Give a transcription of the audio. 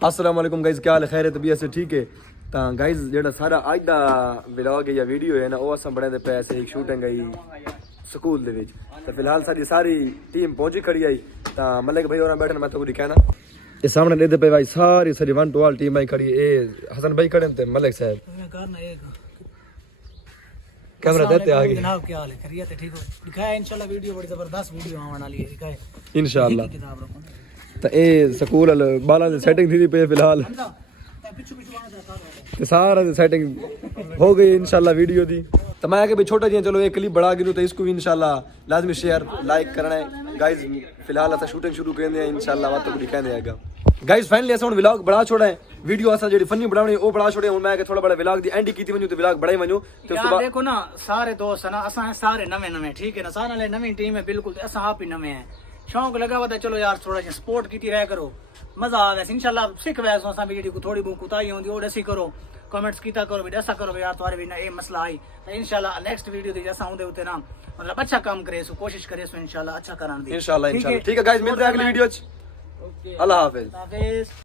السلام علیکم گائز، کیا حال ہے؟ خیر ہے؟ طبیعت سے ٹھیک ہے؟ ਤਾਂ ਗਾਇਜ਼ ਜਿਹੜਾ ਸਾਰਾ ਅੱਜ ਦਾ ਵਲੌਗ ਜਾਂ ਵੀਡੀਓ ਹੈ ਨਾ ਉਹ ਅਸਾਂ ਬਣਾਉਂਦੇ ਪਏ ਸੀ ਇੱਕ ਸ਼ੂਟਿੰਗ ਆਈ ਸਕੂਲ ਦੇ ਵਿੱਚ। ਤਾਂ ਫਿਲਹਾਲ ਸਾਰੀ ਟੀਮ ਪਹੁੰਚੀ ਖੜੀ ਆਈ ਤਾਂ ਮਲਿਕ ਭਾਈ ਹੋਰਾਂ ਬੈਠਣ ਮੈਂ ਤੁਹਾਨੂੰ ਦਿਖਾਣਾ ਇਹ ਸਾਹਮਣੇ ਦੇਖਦੇ ਪਏ ਭਾਈ ਸਾਰੀ 1 to all ਟੀਮ ਆਈ ਖੜੀ ਇਹ ਹਸਨ ਭਾਈ ਖੜੇ ਤੇ ਮਲਿਕ ਸਾਹਿਬ कैमरा देते आगे जनाब। क्या हाल है? खैरियत है? ठीक हो? दिखाया इंशाल्लाह वीडियो बड़ी जबरदस्त वीडियो आने वाली है। दिखाए इंशाल्लाह। किताब रखो तो ए स्कूल बाला ਦੀ ਸੈਟਿੰਗ थी पे फिलहाल ਤੇ ਸਾਰਾ ਦੀ ਸੈਟਿੰਗ ਹੋ ਗਈ इंशाल्लाह वीडियो ਦੀ। तो मैं कि भाई छोटा जी चलो एक क्लिप बड़ा गिनू तो इसको भी इंशाल्लाह लाजमी शेयर लाइक करना है गाइस। फिलहाल असा शूटिंग शुरू करने हैं इंशाल्लाह बात को दिखाने आएगा गाइस। फाइनली असा हुन व्लॉग बड़ा छोड़ा है वीडियो असा जेडी फनी बनावनी ओ बड़ा छोड़े हुन मैं कि थोड़ा बड़ा व्लॉग दी एंड कीती वणू तो व्लॉग बड़ा ही वणू ते उसके बाद देखो ना सारे दोस्त है ना असा सारे नवे ठीक है ना सारे ले नवी टीम है बिल्कुल असा आप ही नवे हैं। शौक लगा हुआ था चलो यार थोड़ा सा सपोर्ट कीती रह करो मजा आ वैसे इंशाल्लाह सीख वैसे असा वीडियो को थोड़ी बहुत कुताई होंदी ओ दसी करो कमेंट्स कीता करो भी ऐसा करो यार तुम्हारे भी ना ये मसला आई तो इंशाल्लाह नेक्स्ट वीडियो दी जैसा होंदे उते ना मतलब अच्छा काम करे सो कोशिश करे सो इंशाल्लाह अच्छा कराने दी इंशाल्लाह ठीक है गाइस मिलते हैं अगली वीडियो च। ओके अल्लाह हाफिज।